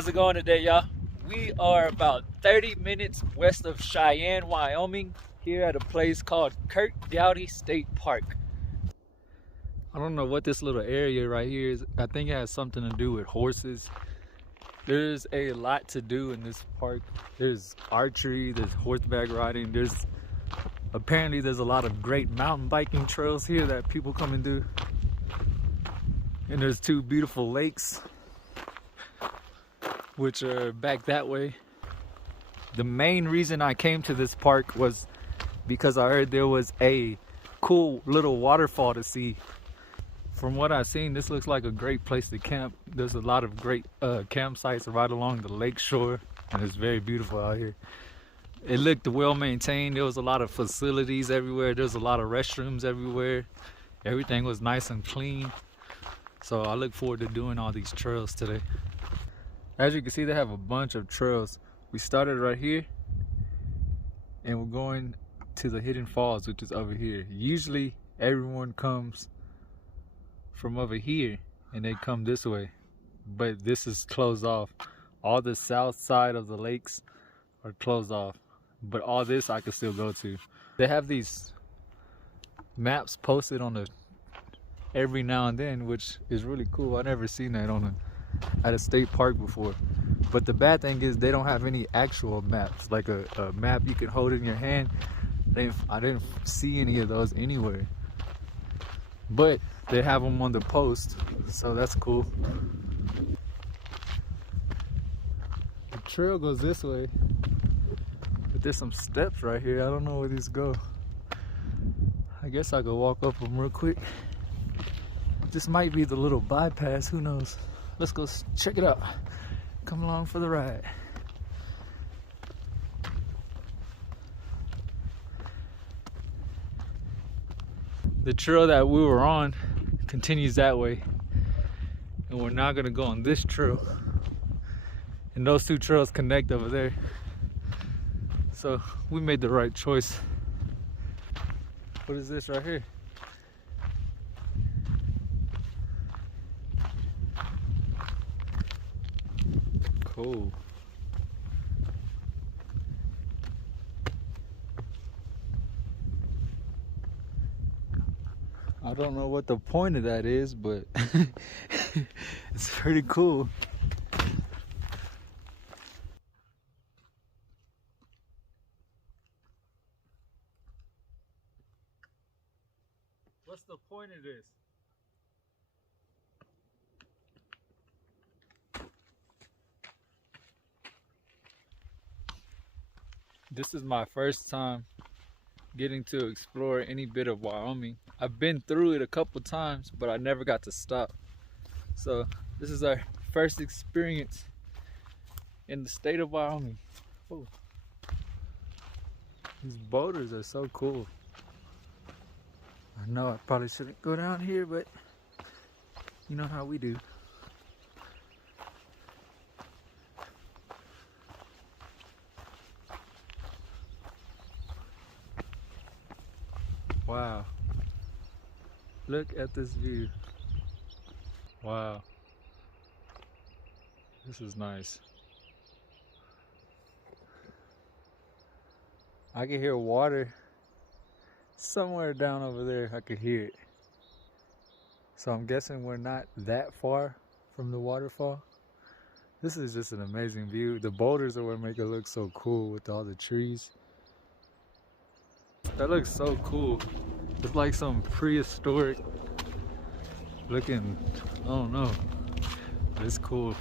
How's it going today, y'all? We are about 30 minutes west of Cheyenne, Wyoming, here at a place called Curt Gowdy State Park. I don't know what this little area right here is. I think it has something to do with horses. There's a lot to do in this park. There's archery, there's horseback riding, apparently there's a lot of great mountain biking trails here that people come and do. And there's two beautiful lakes, which are back that way. The main reason I came to this park was because I heard there was a cool little waterfall to see. From what I've seen, this looks like a great place to camp. There's a lot of great campsites right along the lake shore, and it's very beautiful out here. It looked well maintained. There was a lot of facilities everywhere. There's a lot of restrooms everywhere. Everything was nice and clean. So I look forward to doing all these trails today. As you can see, they have a bunch of trails. We started right here, and we're going to the Hidden Falls, which is over here. Usually everyone comes from over here and they come this way, but this is closed off. All the south side of the lakes are closed off, but all this I can still go to. They have these maps posted on every now and then, which is really cool. I've never seen that at a state park before. But the bad thing is they don't have any actual maps, like a map you can hold in your hand. I didn't see any of those anywhere, but they have them on the post, so that's cool. The trail goes this way, but there's some steps right here. I don't know where these go. I guess I could walk up them real quick. This might be the little bypass, who knows? Let's go check it out. Come along for the ride. The trail that we were on continues that way, and we're now gonna go on this trail, and those two trails connect over there. So we made the right choice. What is this right here? Cool. I don't know what the point of that is, but it's pretty cool. What's the point of this? This is my first time getting to explore any bit of Wyoming. I've been through it a couple times, but I never got to stop. So this is our first experience in the state of Wyoming. Whoa. These boulders are so cool. I know I probably shouldn't go down here, but you know how we do. Wow. Look at this view. Wow. This is nice. I can hear water somewhere down over there. I could hear it. So I'm guessing we're not that far from the waterfall. This is just an amazing view. The boulders are what make it look so cool with all the trees. That looks so cool. It's like some prehistoric looking, I don't know, but it's cool.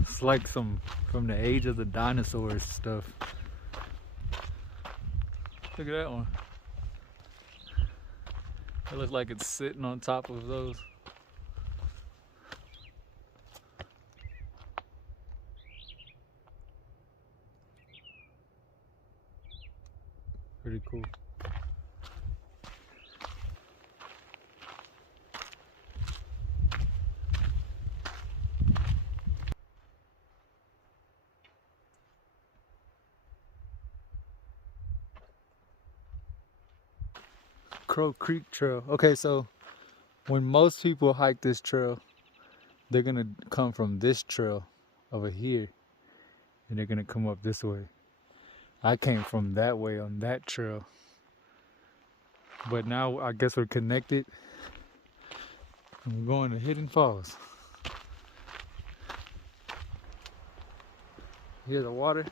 It's like some from the age of the dinosaurs stuff. Look at that one. It looks like it's sitting on top of those. Pretty cool. Crow Creek Trail. Okay, so When most people hike this trail, they're gonna come from this trail over here, and they're gonna come up this way. I came from that way on that trail, but now I guess we're connected, and we're going to Hidden Falls. Hear the water?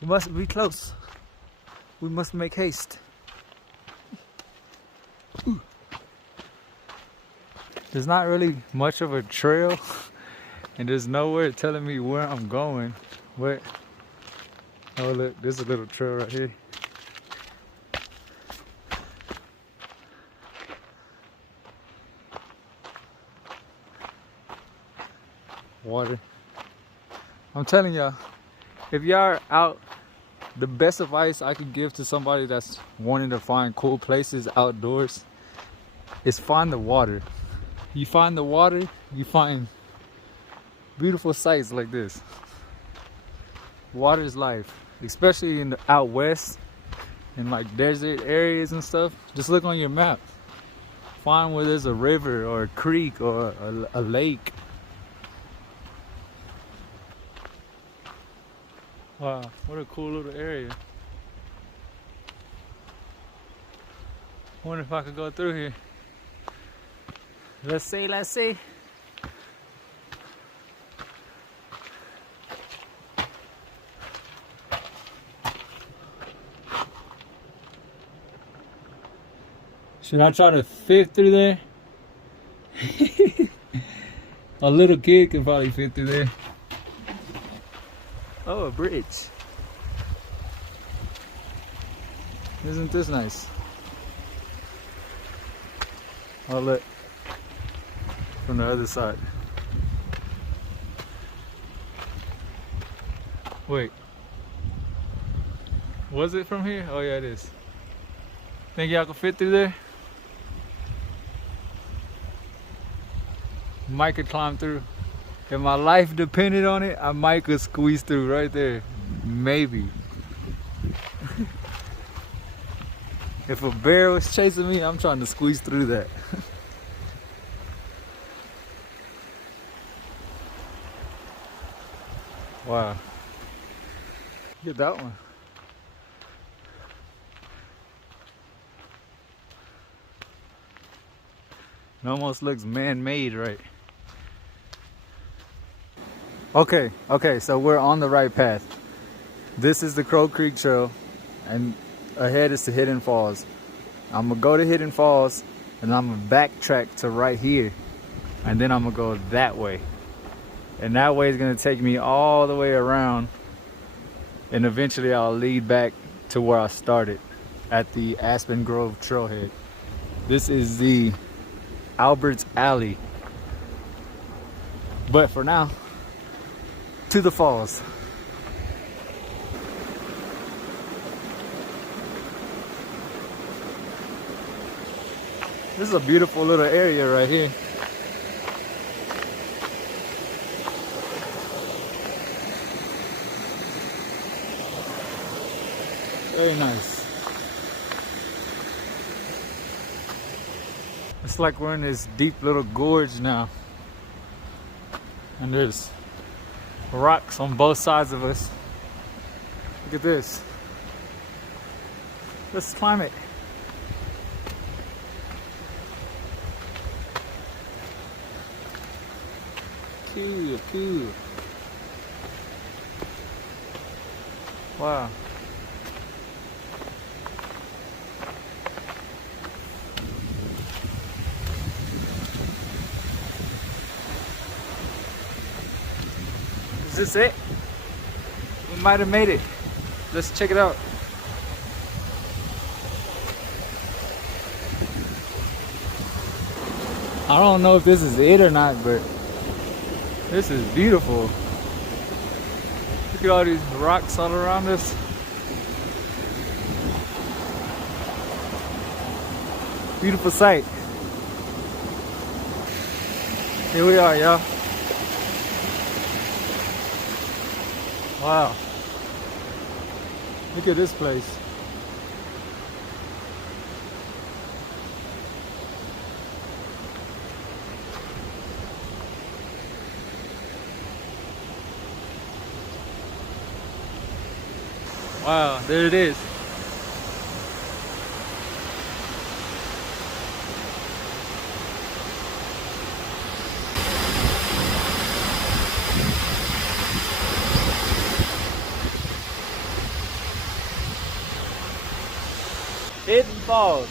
We must be close. We must make haste. Ooh. There's not really much of a trail, and there's nowhere telling me where I'm going. But oh look, there's a little trail right here. Water. I'm telling y'all, if y'all are out, the best advice I could give to somebody that's wanting to find cool places outdoors is find the water. You find the water, you find beautiful sights like this. Water is life, especially in the out west, in like desert areas and stuff. Just look on your map. Find where there's a river or a creek or a lake. Wow, what a cool little area. Wonder if I could go through here. Let's see, let's see. Should I try to fit through there? A little kid can probably fit through there. Oh, a bridge. Isn't this nice? Oh, look. From the other side. Wait. Was it from here? Oh, yeah, it is. Think y'all can fit through there? Might could climb through. If my life depended on it, I might could squeeze through right there. Maybe. If a bear was chasing me, I'm trying to squeeze through that. Wow. Look at that one. It almost looks man-made, right? Okay, so we're on the right path. This is the Crow Creek Trail, and ahead is the Hidden Falls. I'm gonna go to Hidden Falls, and I'm gonna backtrack to right here, and then I'm gonna go that way. And that way is gonna take me all the way around, and eventually I'll lead back to where I started, at the Aspen Grove Trailhead. This is the Albert's Alley. But for now, to the falls. This is a beautiful little area right here. Very nice. It's like we're in this deep little gorge now. And there's rocks on both sides of us. Look at this. Let's climb it. Cool. Wow. Is this it? We might have made it. Let's check it out. I don't know if this is it or not, but this is beautiful. Look at all these rocks all around us. Beautiful sight. Here we are, y'all. Wow. Look at this place. Wow, there it is. Hidden Falls.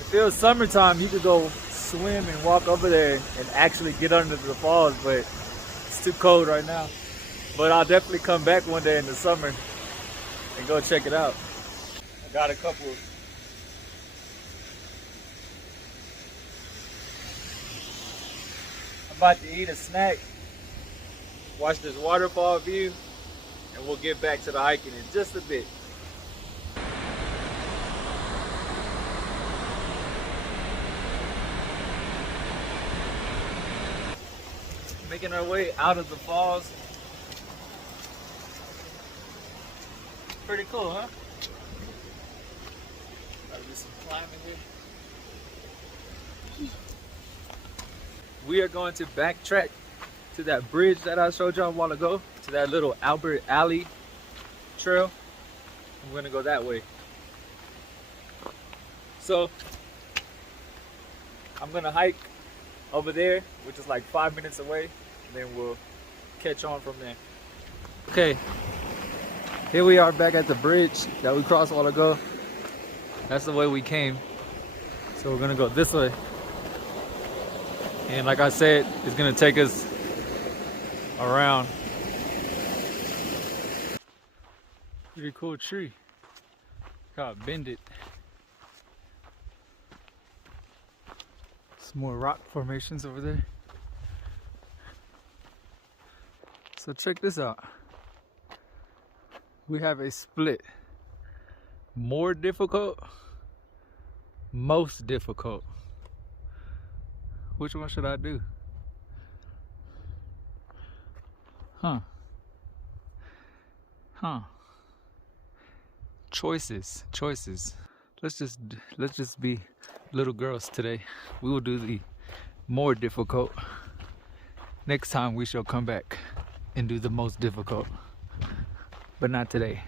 If it was summertime, you could go swim and walk over there and actually get under the falls, but it's too cold right now. But I'll definitely come back one day in the summer and go check it out. I got a couple. I'm about to eat a snack, watch this waterfall view, and we'll get back to the hiking in just a bit. Making our way out of the falls. Pretty cool, huh? Gotta do some climbing here. We are going to backtrack to that bridge that I showed y'all a while ago, to that little Albert Alley trail. I'm gonna go that way. So I'm gonna hike over there, which is like 5 minutes away, and then we'll catch on from there. Okay, here we are back at the bridge that we crossed a while ago. That's the way we came. So we're gonna go this way. And like I said, it's gonna take us around. Pretty cool tree. Gotta bend it. Some more rock formations over there. So check this out. We have a split. More difficult, most difficult. Which one should I do? Huh. Choices. Let's just be little girls today. We will do the more difficult. Next time we shall come back and do the most difficult. But not today.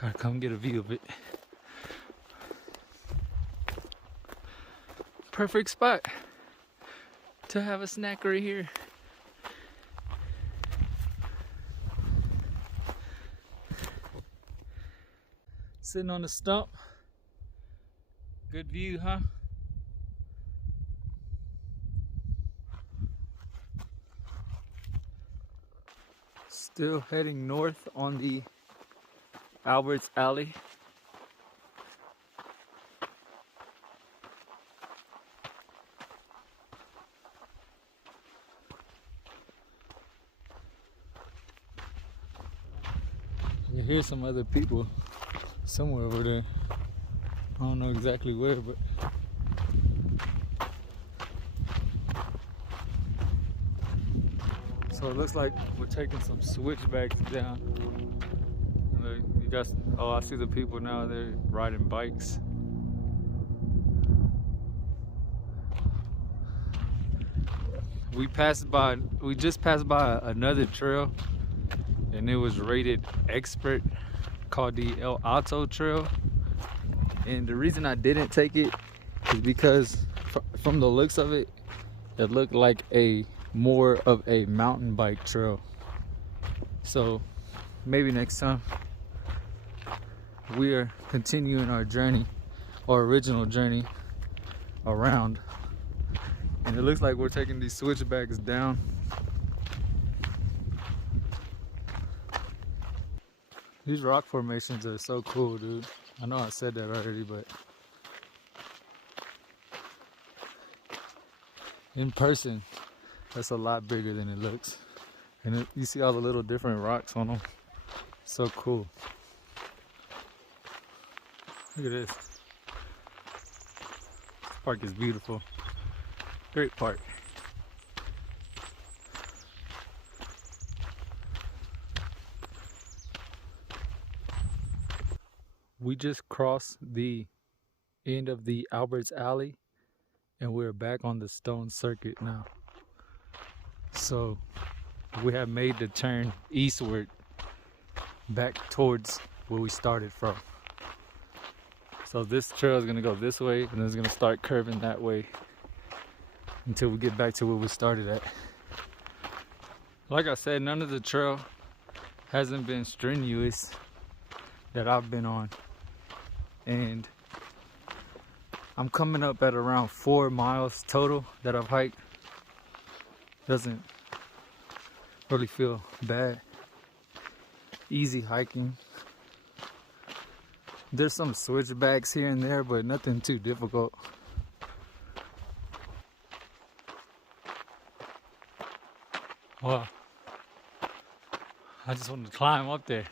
Gotta come get a view of it. Perfect spot to have a snack right here. Sitting on the stump. Good view, huh? Still heading north on the Albert's Alley. You hear some other people somewhere over there. I don't know exactly where, but so it looks like we're taking some switchbacks down. You guys, oh, I see the people now. They're riding bikes. We just passed by another trail, and it was rated expert, called the El Alto Trail. And the reason I didn't take it is because from the looks of it, it looked like more of a mountain bike trail. So maybe next time. We are continuing our journey, our original journey around, and it looks like we're taking these switchbacks down. These rock formations are so cool, dude. I know I said that already, but in person, that's a lot bigger than it looks. And you see all the little different rocks on them. So cool. Look at this. This park is beautiful. Great park. We just crossed the end of the Albert's Alley, and we're back on the stone circuit now. So we have made the turn eastward back towards where we started from. So this trail is gonna go this way and then it's gonna start curving that way until we get back to where we started at. Like I said, none of the trail hasn't been strenuous that I've been on. And I'm coming up at around 4 miles total that I've hiked. Doesn't really feel bad. Easy hiking. There's some switchbacks here and there, but nothing too difficult. Wow. I just wanted to climb up there.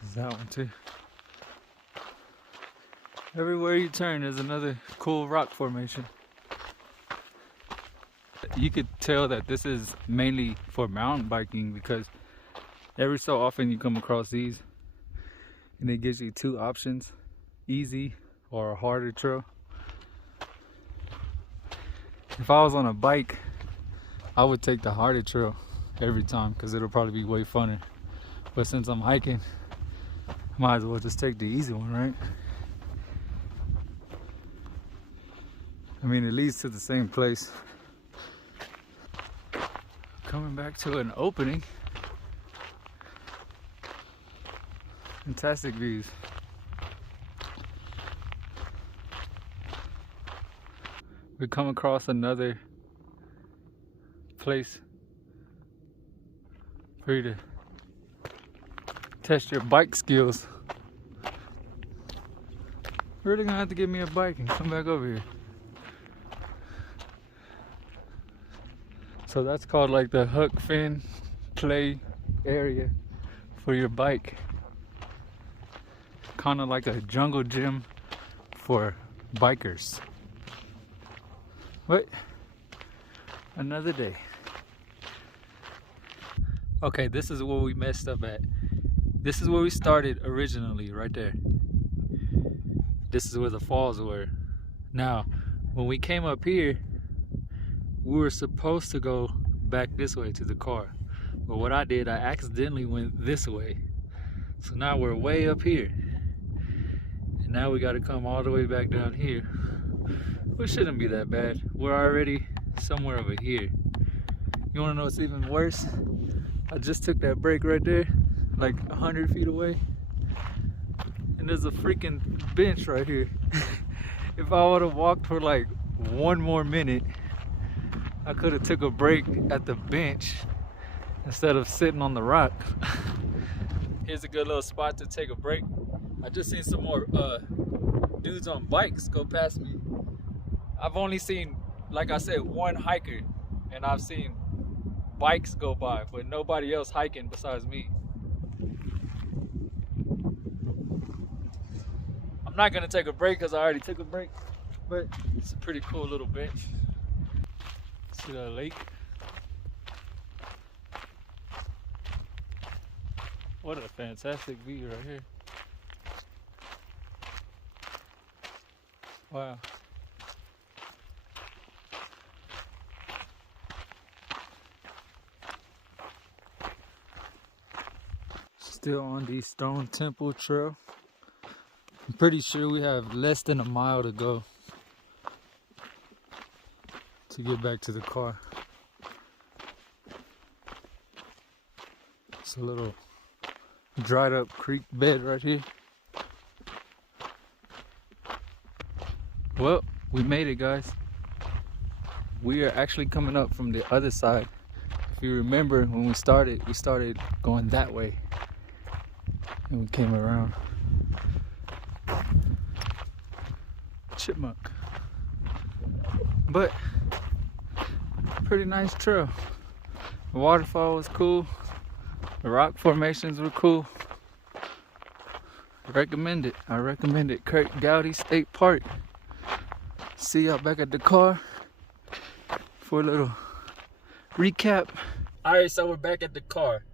There's that one too. Everywhere you turn, there's another cool rock formation. You could tell that this is mainly for mountain biking because every so often you come across these and it gives you two options, easy or a harder trail. If I was on a bike, I would take the harder trail every time because it'll probably be way funner. But since I'm hiking, might as well just take the easy one, right? I mean, it leads to the same place. Coming back to an opening. Fantastic views. We come across another place for you to test your bike skills. You're really gonna have to give me a bike and come back over here. So that's called like the hook fin play area for your bike. Kind of like a jungle gym for bikers. But another day. Okay, this is where we messed up at. This is where we started originally, right there. This is where the falls were. Now, when we came up here, we were supposed to go back this way to the car. But what I did, I accidentally went this way. So now we're way up here. And now we gotta come all the way back down here. Which shouldn't be that bad. We're already somewhere over here. You wanna know what's even worse? I just took that break right there, like 100 feet away. And there's a freaking bench right here. If I would've walked for like one more minute, I could have took a break at the bench instead of sitting on the rock. Here's a good little spot to take a break. I just seen some more dudes on bikes go past me. I've only seen, like I said, one hiker, and I've seen bikes go by, but nobody else hiking besides me. I'm not gonna take a break because I already took a break, but it's a pretty cool little bench. See that lake? What a fantastic view right here. Wow. Still on the Stone Temple Trail. I'm pretty sure we have less than a mile to go to get back to the car. It's a little dried up creek bed right here. Well, we made it, guys. We are actually coming up from the other side. If you remember when we started going that way and we came around. Chipmunk. But pretty nice trail. The waterfall was cool. The rock formations were cool. I recommend it. Curt Gowdy State Park. See y'all back at the car for a little recap. Alright, so we're back at the car.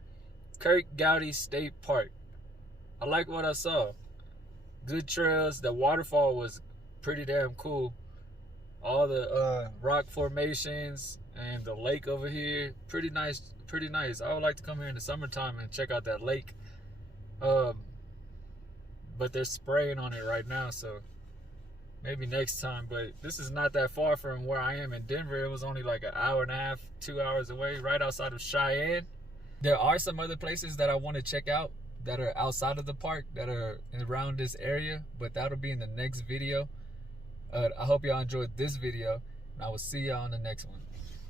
Curt Gowdy State Park. I like what I saw. Good trails. The waterfall was pretty damn cool. All the rock formations and the lake over here, pretty nice, pretty nice. I would like to come here in the summertime and check out that lake. But they're spraying on it right now, so maybe next time. But this is not that far from where I am in Denver. It was only like an hour and a half, 2 hours away, right outside of Cheyenne. There are some other places that I want to check out that are outside of the park, that are around this area, but that'll be in the next video. I hope y'all enjoyed this video, and I will see y'all on the next one.